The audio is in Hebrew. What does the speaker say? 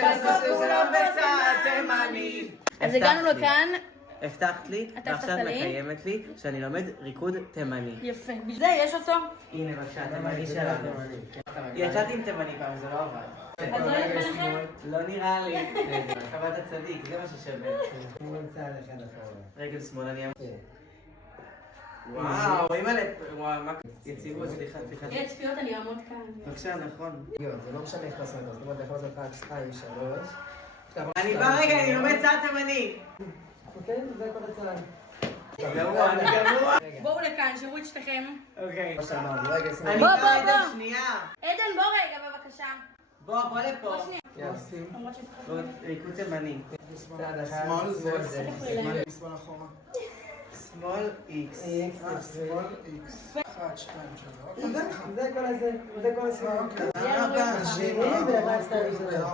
בסוף כולם בצד תימני. אז הגענו לכאן. הבטחת לי, ועכשיו הבטחת לי. מקיימת לי, שאני לומד ריקוד תימני. יפה. זה יש אותו? הנה בבקשה, תימני שלנו. יצאתי עם תימני פעם, זה לא עבד. אז לא ילך ביניכם? לא נראה לי. חוות הצדיק, זה מה ששווה. רגל שמאל, אני אמר. וואו, אימא'לה, וואו, מה יציבות, סליחה. תראה צפיות, אני אעמוד כאן. בבקשה, נכון. זה לא משנה איך לעשות את זה, זאת אומרת, אתה יכול לעשות 1, 2, 3. אני בא רגע, אני לומד צד תימני. אוקיי, זה כל הצלם. גרוע, אני גרוע. בואו לכאן, שירו את שתיכם. אוקיי. כמו שאמרנו, רגע, שמאל. אני בוא, בא בוא. רגע שנייה. עדן, בוא רגע, בבקשה. בוא לפה. בוא שנייה. יאללה. למרות שתחכו. ריקוד תימני. צעד אחד, שמאל זה. שמאל אחורה. שמאל איקס. שמאל איקס. 1, 2, 3. זה כל הזה, זה כל הסיום. אוקיי. יאללה, שני ורצת ראשונה.